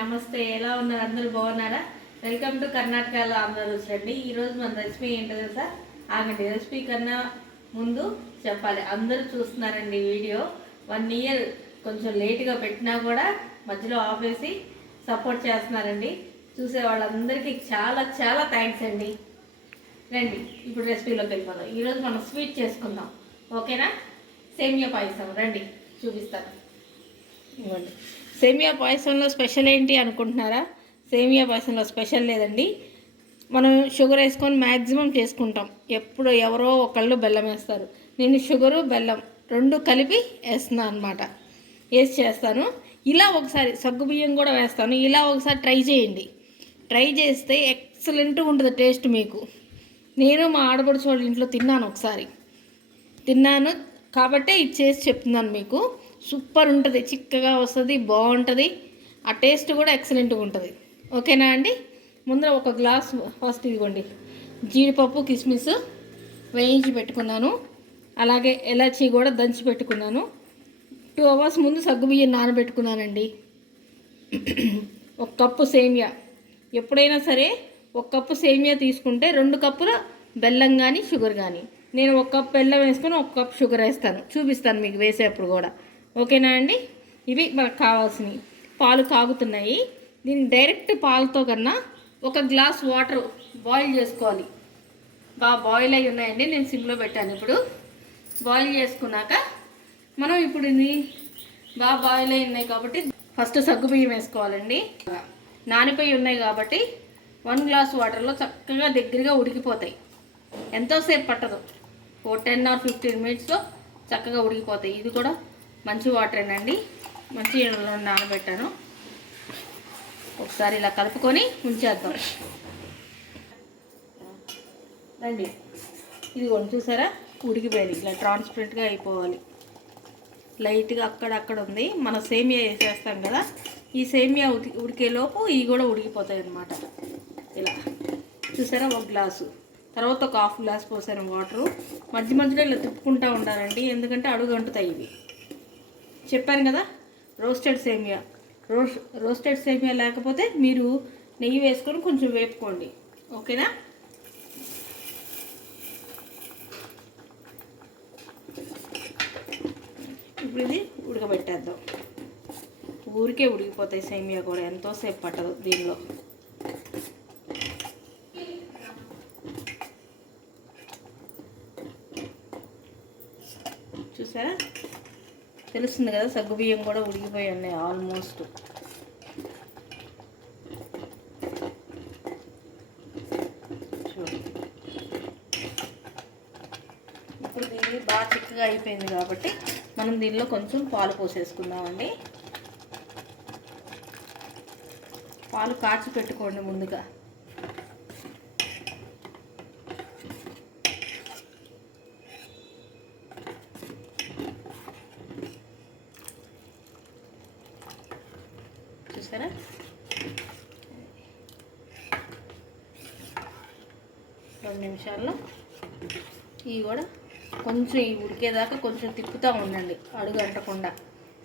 నమస్తే. ఎలా ఉన్నారు? అందరూ బాగున్నారా? వెల్కమ్ టు కర్ణాటకలో ఆంధ్ర రుచి అండి. ఈరోజు మన రెసిపీ ఏంటో తెలుసా? ఆగండి, రెసిపీ కన్నా ముందు చెప్పాలి. అందరూ చూస్తున్నారండి వీడియో. 1 ఇయర్ కొంచెం లేట్గా పెట్టినా కూడా మధ్యలో ఆపేసి సపోర్ట్ చేస్తున్నారండి. చూసే వాళ్ళందరికీ చాలా చాలా థ్యాంక్స్ అండి. రండి ఇప్పుడు రెసిపీలోకి వెళ్ళిపోదాం. ఈరోజు మనం స్వీట్ చేసుకుందాం, ఓకేనా? సేమియా పాయసం రండి చూపిస్తాను. ఇవ్వండి. సేమియా పాయసంలో స్పెషల్ ఏంటి అనుకుంటున్నారా? సేమియా పాయసంలో స్పెషల్ లేదండి. మనం షుగర్ వేసుకొని మ్యాక్సిమం చేసుకుంటాం. ఎప్పుడు ఎవరో ఒకళ్ళు బెల్లం వేస్తారు. నేను షుగరు బెల్లం 2 కలిపి వేస్తున్నాను అనమాట. వేసి చేస్తాను. ఇలా ఒకసారి సగ్గుబియ్యం కూడా వేస్తాను. ఇలా ఒకసారి ట్రై చేయండి. ట్రై చేస్తే ఎక్సలెంట్గా ఉంటుంది టేస్ట్ మీకు. నేను మా ఆడపడుచు వాళ్ళ ఇంట్లో తిన్నాను కాబట్టే ఇది చేసి చెప్తున్నాను మీకు. సూపర్ ఉంటుంది, చిక్కగా వస్తుంది, బాగుంటుంది. ఆ టేస్ట్ కూడా ఎక్సలెంట్గా ఉంటుంది. ఓకేనా అండి? ముందర ఒక గ్లాస్ ఫస్ట్ ఇదిగోండి జీడిపప్పు కిస్మిస్ వేయించి పెట్టుకున్నాను. అలాగే ఎలాచీ కూడా దంచి పెట్టుకున్నాను. 2 అవర్స్ ముందు సగ్గుబియ్యం నానబెట్టుకున్నానండి. 1 కప్పు సేమియా. ఎప్పుడైనా సరే 1 కప్పు సేమియా తీసుకుంటే 2 కప్పుల బెల్లం కానీ షుగర్ కానీ. నేను 1 కప్పు బెల్లం వేసుకొని 1 కప్పు షుగర్ వేస్తాను, చూపిస్తాను మీకు వేసేప్పుడు కూడా. ఓకేనా అండి? ఇవి మనకు కావాల్సినవి. పాలు కాగుతున్నాయి. దీన్ని డైరెక్ట్ పాలతో కన్నా 1 గ్లాస్ వాటర్ బాయిల్ చేసుకోవాలి. బాగా బాయిల్ అయి ఉన్నాయండి. నేను సిమ్లో పెట్టాను. ఇప్పుడు బాయిల్ చేసుకున్నాక మనం ఇప్పుడు ఇది బాగా బాయిల్ అయి ఉన్నాయి కాబట్టి ఫస్ట్ సగ్గుబియ్యం వేసుకోవాలండి. నానిపోయి ఉన్నాయి కాబట్టి 1 గ్లాస్ వాటర్లో చక్కగా దగ్గరగా ఉడికిపోతాయి. ఎంతోసేపు పట్టదు, 10 or 15 మినిట్స్లో చక్కగా ఉడికిపోతాయి. ఇది కూడా మంచి వాటరేనండి. మంచి నీళ్ళలో నానబెట్టాను. ఒకసారి ఇలా కలుపుకొని ఉంచేద్దాం. రండి, ఇదిగోండి చూసారా, ఉడికిపోయింది. ఇలా ట్రాన్స్పరెంట్గా అయిపోవాలి. లైట్గా అక్కడక్కడ ఉంది. మన సేమియా వేసేస్తాం కదా, ఈ సేమియా ఉడికేలోపు ఇవి కూడా ఉడికిపోతాయి అన్నమాట. ఇలా చూసారా, 1 గ్లాసు తర్వాత ఒక 1/2 గ్లాస్ పోసాను వాటరు. మధ్య మధ్యలో ఇలా తిప్పుకుంటూ ఉండాలండి, ఎందుకంటే అడుగు అంటుతాయి ఇవి. చెప్పాను కదా, రోస్టెడ్ సేమియా లేకపోతే మీరు నెయ్యి వేసుకొని కొంచెం వేపుకోండి. ఓకేనా? ఇప్పుడు ఇది ఉడకబెట్టేద్దాం. ఊరికే ఉడికిపోతాయి సేమియా కూడా, ఎంతోసేపు పట్టదు దీనిలో. చూసారా, తెలుస్తుంది కదా, సగ్గుబియ్యం కూడా ఉడికిపోయి ఉన్నాయి ఆల్మోస్ట్. ఇప్పుడు దీన్ని బాగా చిక్కగా అయిపోయింది కాబట్టి మనం దీనిలో కొంచెం పాలు పోసేసుకుందామండి. పాలు కాచి పెట్టుకోండి ముందుగా. చూసారా, 2 నిమిషాల్లో ఇవి కూడా కొంచెం ఇవి ఉడికేదాకా కొంచెం తిప్పుతూ ఉండండి, అడుగు అంటకుండా.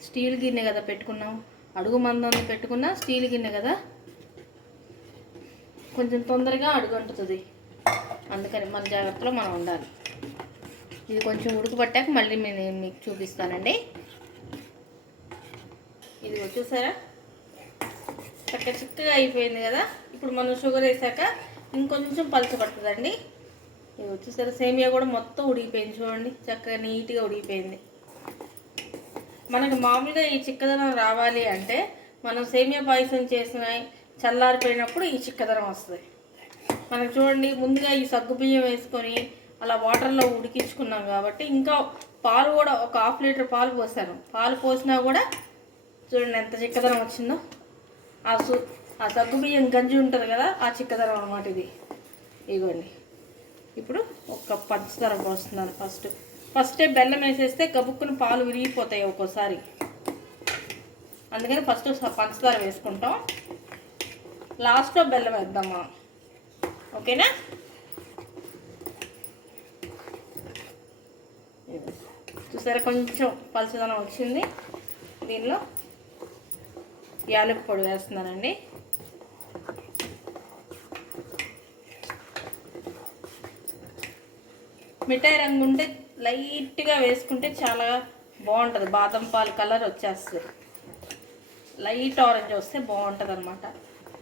స్టీల్ గిన్నె కదా పెట్టుకున్నాం, అడుగు మందం పెట్టుకున్నా స్టీల్ గిన్నె కదా, కొంచెం తొందరగా అడుగు అంటుతుంది. అందుకని మన జాగ్రత్తలో మనం ఉండాలి. ఇది కొంచెం ఉడకబట్టాక మళ్ళీ నేను మీకు చూపిస్తానండి. ఇది వచ్చేసారా, చక్కగా చిక్కగా అయిపోయింది కదా. ఇప్పుడు మనం షుగర్ వేసాక ఇంకొంచెం పలచబడుతుందండి. ఇది వచ్చేసరి సేమియా కూడా మొత్తం ఉడికిపోయింది. చూడండి, చక్కగా నీట్గా ఉడికిపోయింది. మనకు మామూలుగా ఈ చిక్కదనం రావాలి అంటే మనం సేమియా పాయసం చేసిన చల్లారిపోయినప్పుడు ఈ చిక్కదనం వస్తుంది మనకు. చూడండి, ముందుగా ఈ సగ్గుబియ్యం వేసుకొని అలా వాటర్లో ఉడికించుకున్నాం కాబట్టి ఇంకా పాలు కూడా ఒక 1/2 లీటర్ పాలు పోసాను. పాలు పోసినా కూడా చూడండి ఎంత చిక్కదనం వచ్చిందో. ఆ సగ్గుబియ్యం గంజి ఉంటుంది కదా, ఆ చిక్కదనం అన్నమాట ఇది. ఇదిగోండి, ఇప్పుడు 1 కప్ పంచదార పోస్తున్నాను. ఫస్టే బెల్లం వేసేస్తే గబుక్కుని పాలు విరిగిపోతాయి ఒక్కోసారి, అందుకని ఫస్ట్ పంచదార వేసుకుంటాం, లాస్ట్లో బెల్లం వేద్దామా. ఓకేనా? చూసారా, కొంచెం పలచదనం వచ్చింది. దీనిలో యాలక్ పొడి వేస్తున్నానండి. మిఠాయి రంగు ఉంటే లైట్గా వేసుకుంటే చాలా బాగుంటుంది. బాదం పాలు కలర్ వచ్చేస్తుంది, లైట్ ఆరెంజ్ వస్తే బాగుంటుంది అనమాట.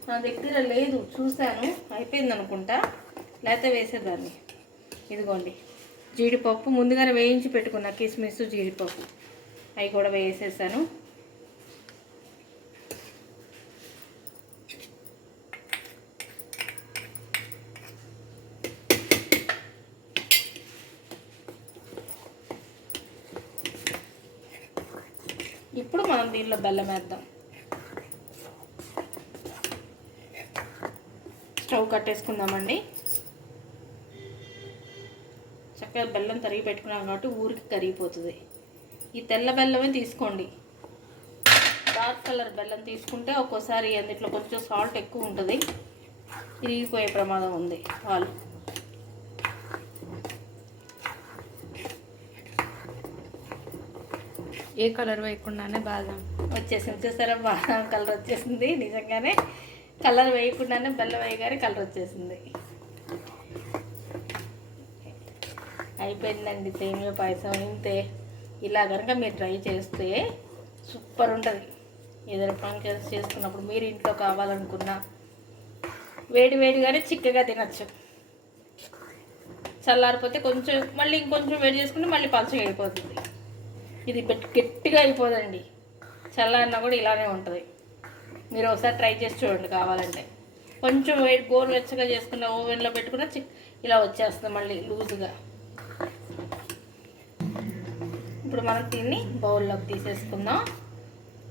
నా దగ్గర లేదు, చూశాను అయిపోయింది అనుకుంటా, లేకపోతే వేసేదాన్ని. ఇదిగోండి జీడిపప్పు ముందుగానే వేయించి పెట్టుకున్న కిస్మిస్ జీడిపప్పు అవి కూడా వేసేసాను. ఇప్పుడు మనం దీనిలో బెల్లం వేద్దాం. స్టవ్ కట్టేసుకుందామండి. చక్కగా బెల్లం తరిగి పెట్టుకున్నాం కాబట్టి ఊరికి కరిగిపోతుంది. ఈ తెల్ల బెల్లమే తీసుకోండి. డార్క్ కలర్ బెల్లం తీసుకుంటే ఒక్కోసారి అందులో కొంచెం సాల్ట్ ఎక్కువ ఉంటుంది, ఇరిగిపోయే ప్రమాదం ఉంది పాలు. ఏ కలర్ వేయకుండానే బాదం వచ్చేసింది, చూసారా? బాదం కలర్ వచ్చేసింది. నిజంగానే కలర్ వేయకుండానే బెల్లం వేయగానే కలర్ వచ్చేసింది. అయిపోయిందండి సేమియా పాయసం. ఇంతే. ఇలా కనుక మీరు ట్రై చేస్తే సూపర్ ఉంటుంది. ఏదైనా ఫంక్షన్స్ చేసుకున్నప్పుడు మీరు ఇంట్లో కావాలనుకున్నా వేడి వేడిగానే చిక్కగా తినచ్చు. చల్లారిపోతే కొంచెం మళ్ళీ ఇంకొంచెం వేడి చేసుకుంటే మళ్ళీ పలచగా అయిపోతుంది. ఇది గట్టిగా అయిపోదండి, చల్లారినా కూడా ఇలానే ఉంటుంది. మీరు ఒకసారి ట్రై చేసి చూడండి కావాలంటే. కొంచెం వేడి గోరువెచ్చగా చేసుకున్న ఓవెన్లో పెట్టుకున్న ఇలా వచ్చేస్తుంది మళ్ళీ లూజుగా. ఇప్పుడు మనం దీన్ని బౌల్లోకి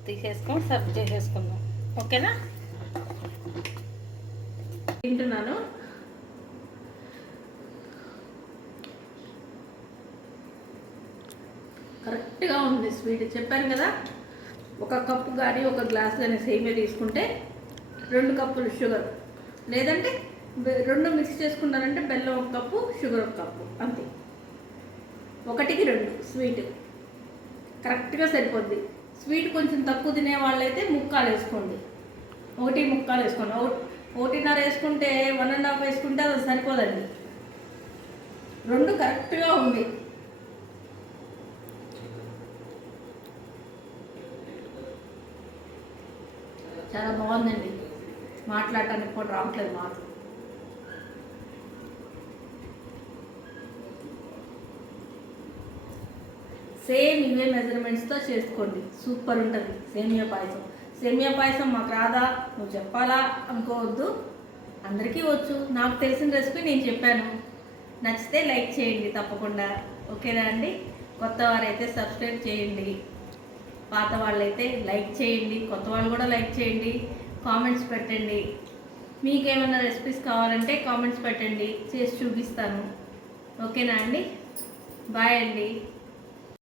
తీసేసుకొని సర్వ్ చేసేసుకుందాం. ఓకేనా? తింటున్నాను. కరెక్ట్గా ఉంది స్వీట్. చెప్పాను కదా, ఒక కప్పు కానీ ఒక గ్లాస్ కానీ సేమియా తీసుకుంటే 2 కప్పులు షుగర్, లేదంటే 2 మిక్స్ చేసుకున్నారంటే బెల్లం 1 కప్పు, షుగర్ 1 కప్పు, అంతే. 1కి 2 స్వీట్ కరెక్ట్గా సరిపోద్ది. స్వీట్ కొంచెం తక్కువ తినే వాళ్ళైతే ముక్కాలు వేసుకోండి, 1 ముక్కాలు వేసుకోండి. 1.5 వేసుకుంటే 1.5 వేసుకుంటే అది సరిపోదండి. 2 కరెక్ట్గా ఉంది. చాలా బాగుందండి. మాట్లాడటానికి కూడా రావట్లేదు మాటలు. సేమ్ ఇవే మెజర్మెంట్స్తో చేసుకోండి, సూపర్ ఉంటుంది సేమియా పాయసం. సేమియా పాయసం మాకు రాదా, నువ్వు చెప్పాలా అనుకోవద్దు, అందరికీ వచ్చు. నాకు తెలిసిన రెసిపీ నేను చెప్పాను. నచ్చితే లైక్ చేయండి తప్పకుండా. ఓకేనా అండి? కొత్త వారైతే సబ్స్క్రైబ్ చేయండి, పాత వాళ్ళైతే లైక్ చేయండి, కొత్త వాళ్ళు కూడా లైక్ చేయండి, కామెంట్స్ పెట్టండి. మీకేమైనా రెసిపీస్ కావాలంటే కామెంట్స్ పెట్టండి, చేసి చూపిస్తాను. ఓకేనా అండి? బాయ్ అండి.